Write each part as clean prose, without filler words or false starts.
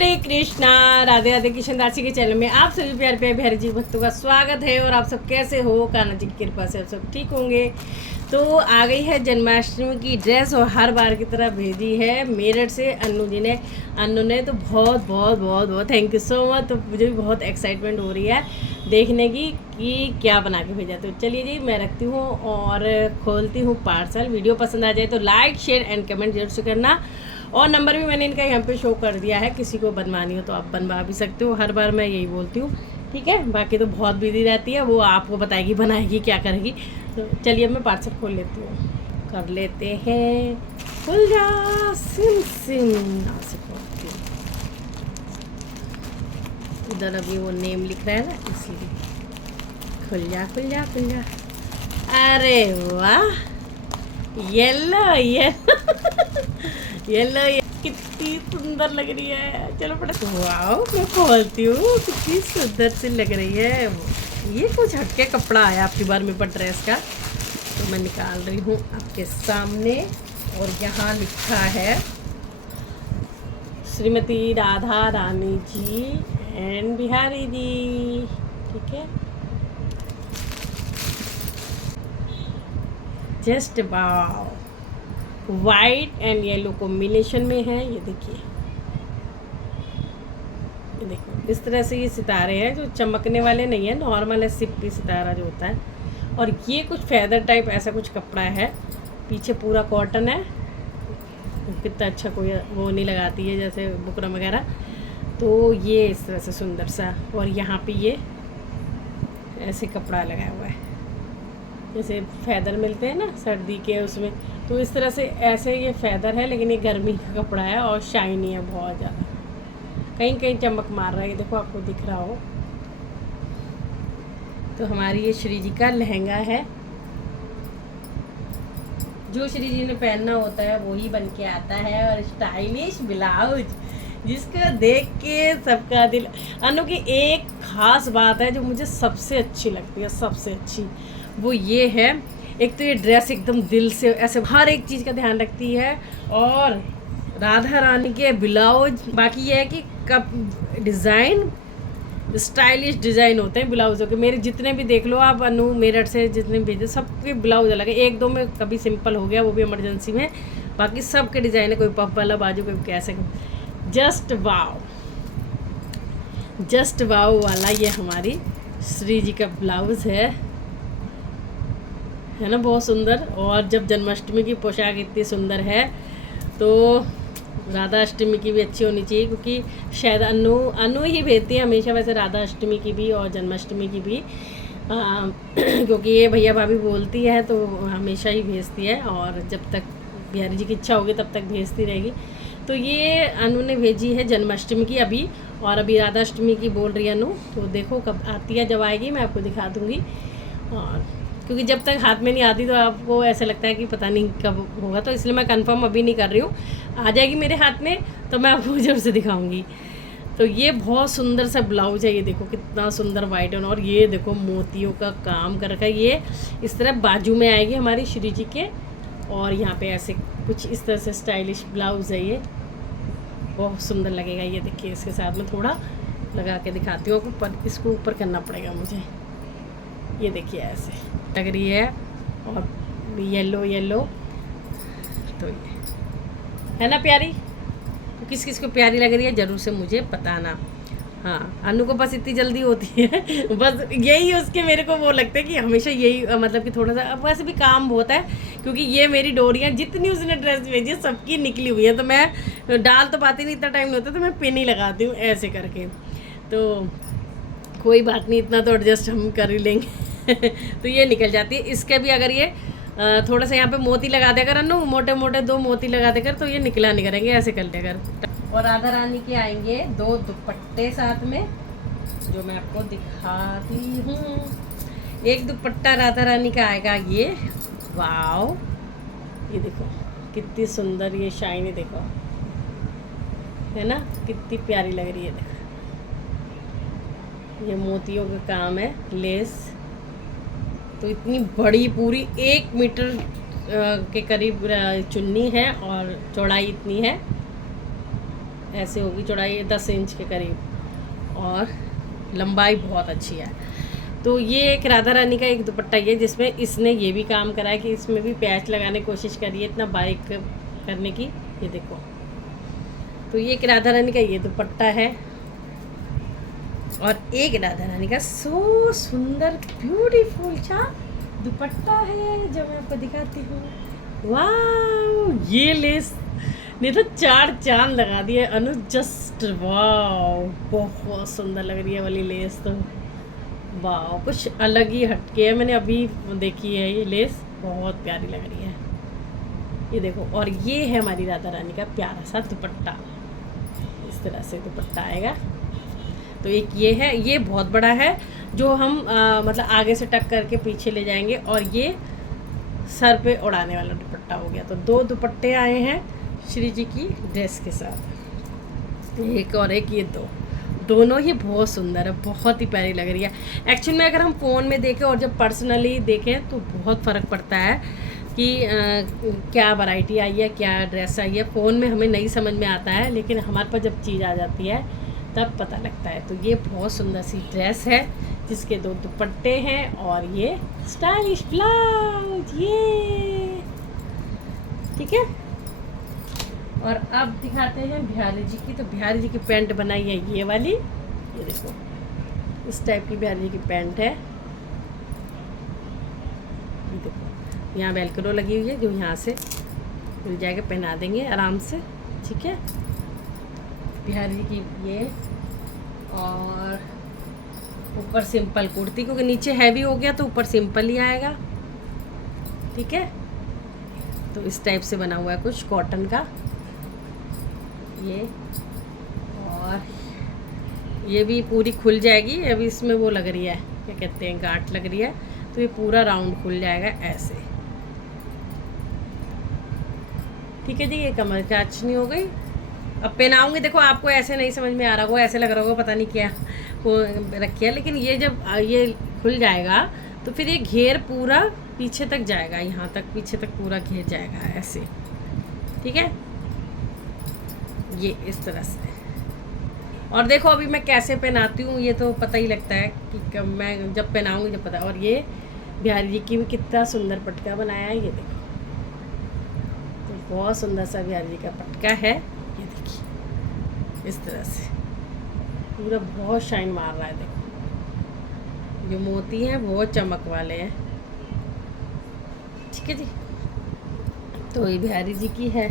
हरे कृष्णा। राधे राधे। किशन राशि के चैनल में आप सभी प्यारे प्यारे बिहारी जी भक्तों का स्वागत है। और आप सब कैसे हो? कान्हा जी की कृपा से आप सब ठीक होंगे। तो आ गई है जन्माष्टमी की ड्रेस और हर बार की तरह भेजी है मेरठ से अन्नू जी ने। अन्नू ने तो बहुत बहुत बहुत बहुत थैंक यू सो मच। तो मुझे भी बहुत एक्साइटमेंट हो रही है देखने की कि क्या बना के भेजा। तो चलिए जी मैं रखती हूँ और खोलती हूँ पार्सल। वीडियो पसंद आ जाए तो लाइक शेयर एंड कमेंट जरूर से करना। और नंबर भी मैंने इनका यहाँ पे शो कर दिया है, किसी को बनवानी हो तो आप बनवा भी सकते हो। हर बार मैं यही बोलती हूँ, ठीक है। बाकी तो बहुत बिजी रहती है, वो आपको बताएगी बनाएगी क्या करेगी। तो चलिए मैं पार्सल खोल लेती हूँ। कर लेते हैं। खुल जा सिम सिम। यहाँ से खोलती हूँ। इधर अभी वो नेम लिख रहा है ना, इसलिए। खुल जा खुल जा खुल जा। अरे वाह, येलो येलो येलो कितनी सुंदर लग रही है। चलो बड़ा वाओ, मैं खोलती हूँ। कितनी सुंदर सी लग रही है। ये कुछ हटके कपड़ा आया आपकी बार में पर ड्रेस का, तो मैं निकाल रही हूँ आपके सामने। और यहाँ लिखा है श्रीमती राधा रानी जी एंड बिहारी जी, ठीक है। Just wow, white and yellow combination में है। ये देखिए, ये देखो इस तरह से ये सितारे हैं जो चमकने वाले नहीं है, नॉर्मल है, सिप्पी सितारा जो होता है। और ये कुछ फेदर टाइप ऐसा कुछ कपड़ा है। पीछे पूरा कॉटन है। कितना अच्छा, कोई वो नहीं लगाती है जैसे बुकरम वगैरह। तो ये इस तरह से सुंदर सा। और यहाँ पे ये ऐसे कपड़ा लगाया हुआ है, जैसे फैदर मिलते हैं ना सर्दी के उसमें। तो इस तरह से ऐसे ये फैदर है, लेकिन ये गर्मी का कपड़ा है और शाइनी है बहुत ज़्यादा। कहीं कहीं चमक मार रहा है, ये देखो आपको दिख रहा हो। तो हमारी ये श्री जी का लहंगा है। जो श्री जी ने पहनना होता है वही बन के आता है। और स्टाइलिश ब्लाउज जिसको देख के सबका दिल। अनु की एक खास बात है जो मुझे सबसे अच्छी लगती है, सबसे अच्छी वो ये है। एक तो ये ड्रेस एकदम दिल से ऐसे हर एक चीज़ का ध्यान रखती है। और राधा रानी के ब्लाउज, बाकी ये है कि कब डिज़ाइन स्टाइलिश डिज़ाइन होते हैं ब्लाउज़ों के। मेरे जितने भी देख लो आप, अनु मेरठ से जितने भी भेजे, सबके ब्लाउज अलग है। एक दो में कभी सिंपल हो गया, वो भी इमरजेंसी में। बाकी सबके डिज़ाइन है, कोई पफ वाला बाजू, कोई कैसे। जस्ट वाओ, जस्ट वाओ वाला ये हमारी श्री जी का ब्लाउज़ है ना, बहुत सुंदर। और जब जन्माष्टमी की पोशाक इतनी सुंदर है तो राधा अष्टमी की भी अच्छी होनी चाहिए, क्योंकि शायद अनु ही भेजती है हमेशा वैसे राधा अष्टमी की भी और जन्माष्टमी की भी। क्योंकि ये भैया भाभी बोलती है तो हमेशा ही भेजती है। और जब तक बिहारी जी की इच्छा होगी तब तक भेजती रहेगी। तो ये अनु ने भेजी है जन्माष्टमी की अभी। और अभी राधा अष्टमी की बोल रही है अनु। तो देखो कब आती है, जब आएगी मैं आपको दिखा दूँगी। और क्योंकि जब तक हाथ में नहीं आती तो आपको ऐसा लगता है कि पता नहीं कब होगा, तो इसलिए मैं कंफर्म अभी नहीं कर रही हूँ। आ जाएगी मेरे हाथ में तो मैं आपको ज़रूर से दिखाऊंगी। तो ये बहुत सुंदर सा ब्लाउज है। ये देखो कितना सुंदर वाइट। और ये देखो मोतियों का काम कर रखा है। ये इस तरह बाजू में आएगी हमारी श्री जी के। और यहाँ पे ऐसे कुछ इस तरह से स्टाइलिश ब्लाउज़ है। ये बहुत सुंदर लगेगा। ये देखिए, इसके साथ में थोड़ा लगा के दिखाती हूँ, पर इसको ऊपर करना पड़ेगा मुझे। ये देखिए ऐसे लग रही है। और येलो येलो, तो ये है ना प्यारी। तो किस किस को प्यारी लग रही है ज़रूर से मुझे बताना। हाँ, अनु को बस इतनी जल्दी होती है बस यही उसके मेरे को वो लगता है कि हमेशा यही, मतलब कि थोड़ा सा अब वैसे भी काम बहुत है। क्योंकि ये मेरी डोरियाँ जितनी उसने ड्रेस भेजी है सबकी निकली हुई है। तो मैं डाल तो पाती नहीं, इतना टाइम नहीं होता, तो मैं पिन ही लगाती हूँ ऐसे करके। तो कोई बात नहीं, इतना तो एडजस्ट हम कर ही लेंगे तो ये निकल जाती है। इसके भी अगर ये थोड़ा सा यहाँ पे मोती लगा देकर अनु, मोटे मोटे 2 मोती लगा देकर, तो ये निकला नहीं करेंगे, ऐसे कर देकर। और राधा रानी के आएंगे 2 दुपट्टे साथ में, जो मैं आपको दिखाती हूँ। एक दुपट्टा राधा रानी का आएगा ये। वाओ, ये देखो कितनी सुंदर ये शाइनी, देखो है ना, कितनी प्यारी लग रही है। देखो ये मोतियों का काम है, लेस। तो इतनी बड़ी पूरी 1 मीटर के करीब चुन्नी है और चौड़ाई इतनी है। ऐसे होगी, चौड़ाई 10 इंच के करीब और लंबाई बहुत अच्छी है। तो ये एक राधा रानी का एक दुपट्टा ये जिसमें इसने ये भी काम करा है कि इसमें भी पैच लगाने की कोशिश करी है इतना बारीक करने की। ये देखो, तो ये एक राधा रानी का ये दुपट्टा है और एक राधा रानी का सो सुंदर ब्यूटीफुल सा दुपट्टा है जो मैं आपको दिखाती हूँ। वाह, ये लेस ने तो 4 चांद लगा दिए अनु, जस्ट वाह, बहुत सुंदर लग रही है वाली लेस तो। वाह, कुछ अलग ही हटके है, मैंने अभी देखी है ये लेस, बहुत प्यारी लग रही है। ये देखो, और ये है हमारी राधा रानी का प्यारा सा दुपट्टा, इस तरह से दुपट्टा आएगा। तो एक ये है, ये बहुत बड़ा है जो हम मतलब आगे से टक करके पीछे ले जाएंगे, और ये सर पे उड़ाने वाला दुपट्टा हो गया। तो 2 दुपट्टे आए हैं श्री जी की ड्रेस के साथ, एक और एक, ये दोनों ही बहुत सुंदर है, बहुत ही प्यारी लग रही है। एक्चुअल में अगर हम फ़ोन में देखें और जब पर्सनली देखें तो बहुत फ़र्क पड़ता है कि क्या वैरायटी आई है, क्या ड्रेस आई है। फ़ोन में हमें नहीं समझ में आता है, लेकिन हमारे पास जब चीज़ आ जाती है तब पता लगता है। तो ये बहुत सुंदर सी ड्रेस है जिसके 2 दुपट्टे हैं और ये स्टाइलिश ब्लाउज, ये ठीक है। और अब दिखाते हैं बिहारी जी की। तो बिहारी जी की पैंट बनाई है ये वाली, ये देखो इस टाइप की बिहारी जी की पैंट है। ये देखो, यहाँ वेलक्रो लगी हुई है जो यहाँ से मिल जाएगा, पहना देंगे आराम से, ठीक है। बिहारी जी की ये, और ऊपर सिंपल कुर्ती, क्योंकि नीचे हैवी हो गया तो ऊपर सिंपल ही आएगा, ठीक है। तो इस टाइप से बना हुआ है कुछ कॉटन का ये, और ये भी पूरी खुल जाएगी। अभी इसमें वो लग रही है, क्या कहते हैं, गांठ लग रही है, तो ये पूरा राउंड खुल जाएगा ऐसे, ठीक है जी। ये कमर कैच नहीं हो गई। अब पहनाऊंगी, देखो आपको ऐसे नहीं समझ में आ रहा होगा, ऐसे लग रहा होगा पता नहीं क्या वो रखी है, लेकिन ये जब ये खुल जाएगा तो फिर ये घेर पूरा पीछे तक जाएगा, यहाँ तक पीछे तक पूरा घेर जाएगा ऐसे, ठीक है। ये इस तरह से। और देखो अभी मैं कैसे पहनाती हूँ ये तो पता ही लगता है कि मैं जब पहनाऊँगी जब पता। और ये बिहारी जी की भी कितना सुंदर पटका बनाया है, ये देखो, तो बहुत सुंदर सा बिहारी जी का पटका है, ये देखिए इस तरह से पूरा बहुत शाइन मार रहा है। देखो जो मोती हैं बहुत चमक वाले हैं, ठीक है जी। तो ये बिहारी जी की है,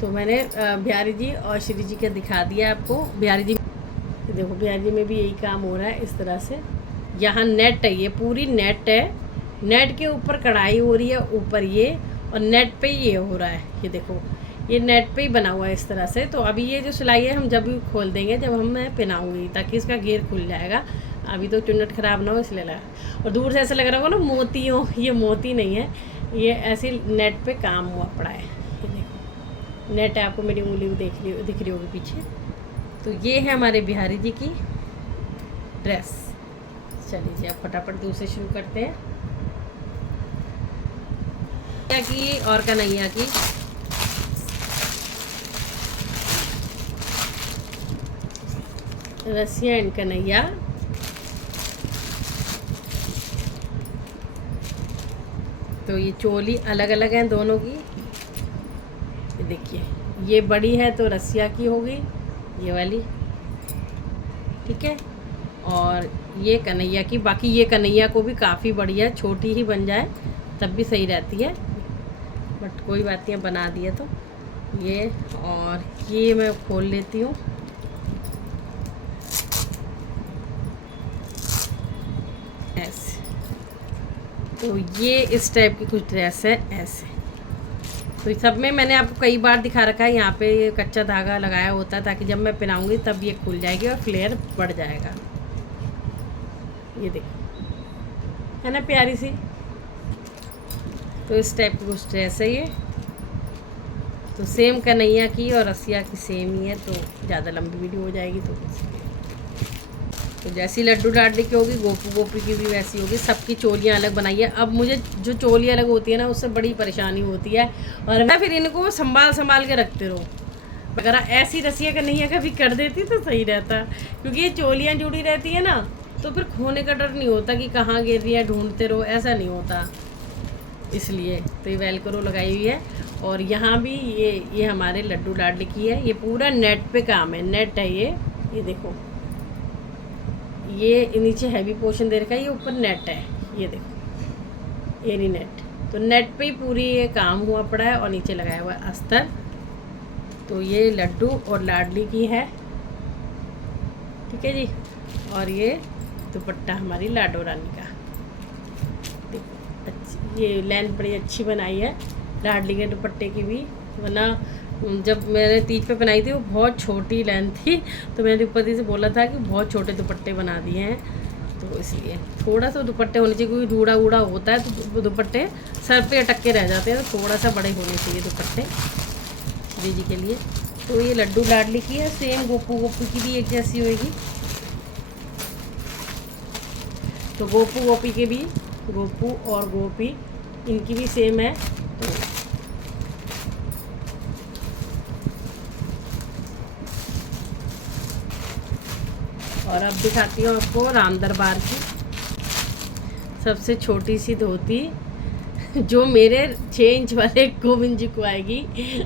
तो मैंने बिहारी जी और श्री जी का दिखा दिया आपको। बिहारी जी देखो, बिहारी जी में भी यही काम हो रहा है इस तरह से। यहाँ नेट है, ये पूरी नेट है, नेट के ऊपर कढ़ाई हो रही है ऊपर ये, और नेट पे ये हो रहा है, ये देखो ये नेट पे ही बना हुआ है इस तरह से। तो अभी ये जो सिलाई है हम जब भी खोल देंगे, जब हम मैं पहनाऊँगी, ताकि इसका घेर खुल जाएगा। अभी तो चुन्नट ख़राब ना हो इसलिए लगा। और दूर से ऐसा लग रहा होगा ना मोती हो, ये मोती नहीं है, ये ऐसे नेट पे काम हुआ पड़ा है। ये देखो नेट है, आपको मेरी उंगली दिख रही होगी पीछे। तो ये है हमारे बिहारी जी की ड्रेस। चलिए जी, अब फटाफट दूसरे शुरू करते हैं। की और कन्हैया की रसिया एंड कन्हैया। तो ये चोली अलग अलग हैं दोनों की, ये देखिए ये बड़ी है तो रसिया की होगी ये वाली, ठीक है। और ये कन्हैया की, बाकी ये कन्हैया को भी काफ़ी बढ़िया, छोटी ही बन जाए तब भी सही रहती है, बट कोई बात नहीं बना दिया तो ये। और ये मैं खोल लेती हूँ, ऐसे। तो ये इस टाइप की कुछ ड्रेस है ऐसे। तो सब में मैंने आपको कई बार दिखा रखा है, यहाँ पे ये कच्चा धागा लगाया होता है ताकि जब मैं पहनाऊँगी तब ये खुल जाएगी और फ्लेयर बढ़ जाएगा। ये देखो है ना प्यारी सी। तो इस टाइप की कुछ ड्रेस है ये। तो सेम कन्हैया की और रसिया की सेम ही है, तो ज़्यादा लंबी वीडियो हो जाएगी। तो जैसी लड्डू लाडली की होगी, गोपू गोपी की भी वैसी होगी। सबकी चोलियाँ अलग बनाई है। अब मुझे जो चोली अलग होती है ना, उससे बड़ी परेशानी होती है, और ना फिर इनको संभाल के रखते रहो। अगर ऐसी रस्सियाँ अगर नहीं अगर भी कर देती तो सही रहता, क्योंकि ये चोलियाँ जुड़ी रहती है ना, तो फिर खोने का डर नहीं होता कि कहाँ गिर रही है, ढूंढते रहो, ऐसा नहीं होता। इसलिए तो ये वेलक्रो लगाई हुई है। और यहाँ भी ये हमारे लड्डू लाडली की है। ये पूरा नेट पे काम है, नेट है ये देखो, ये नीचे हैवी पोर्शन दे रखा है, ये ऊपर नेट है, ये देखो एरी नेट। तो नेट पे ही पूरी ये काम हुआ पड़ा है और नीचे लगाया हुआ है अस्तर। तो ये लड्डू और लाडली की है, ठीक है जी। और ये दुपट्टा हमारी लाडो रानी का, देखो अच्छी ये लेंथ बड़ी अच्छी बनाई है लाडली के दुपट्टे की भी, वरना जब मैंने तीज पे बनाई थी वो बहुत छोटी लेंथ थी, तो मैंने द्रौपदी से बोला था कि बहुत छोटे दुपट्टे बना दिए हैं, तो इसलिए थोड़ा सा दुपट्टे होने चाहिए, क्योंकि धूड़ा वूड़ा होता है तो दुपट्टे सर पे अटक के रह जाते हैं, तो थोड़ा सा बड़े होने चाहिए दुपट्टे दीदी के लिए। तो ये लड्डू लाडली की है, सेम गोपू गोपी की भी एक जैसी होगी। तो गोपू गोपी के भी, गोपू और गोपी इनकी भी सेम है। तो और अब दिखाती हूँ आपको राम दरबार की सबसे छोटी सी धोती, जो मेरे 6 इंच वाले गोविंद जी को आएगी।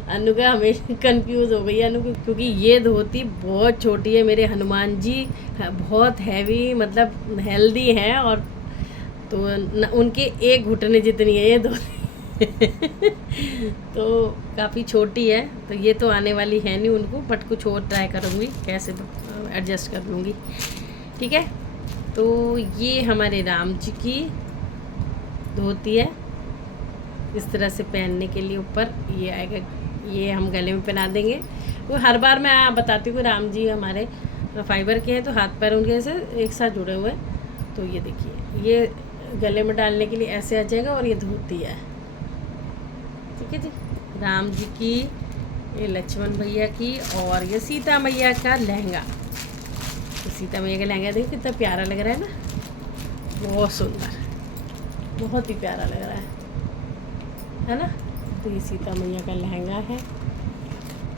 अनु का हमेशा कंफ्यूज हो गई अनु, क्योंकि ये धोती बहुत छोटी है। मेरे हनुमान जी बहुत हैवी, मतलब हेल्दी हैं, और तो उनके एक घुटने जितनी है ये धोती तो काफ़ी छोटी है। तो ये तो आने वाली है नहीं उनको, बट कुछ और ट्राई करूँगी, कैसे एडजस्ट कर लूँगी, ठीक है। तो ये हमारे राम जी की धोती है, इस तरह से पहनने के लिए ऊपर ये आएगा, ये हम गले में पहना देंगे। वो हर बार मैं बताती हूँ राम जी हमारे फाइबर के हैं, तो हाथ पैर उनके ऐसे एक साथ जुड़े हुए हैं। तो ये देखिए, ये गले में डालने के लिए ऐसे आ जाएगा, और ये धोती है, ठीक है जी। राम जी की, ये लक्ष्मण भैया की, और ये सीता मैया का लहंगा। तो सीता मैया का लहंगा देखिए कितना प्यारा लग रहा है ना, बहुत सुंदर, बहुत ही प्यारा लग रहा है ना। तो ये सीता मैया का लहंगा है।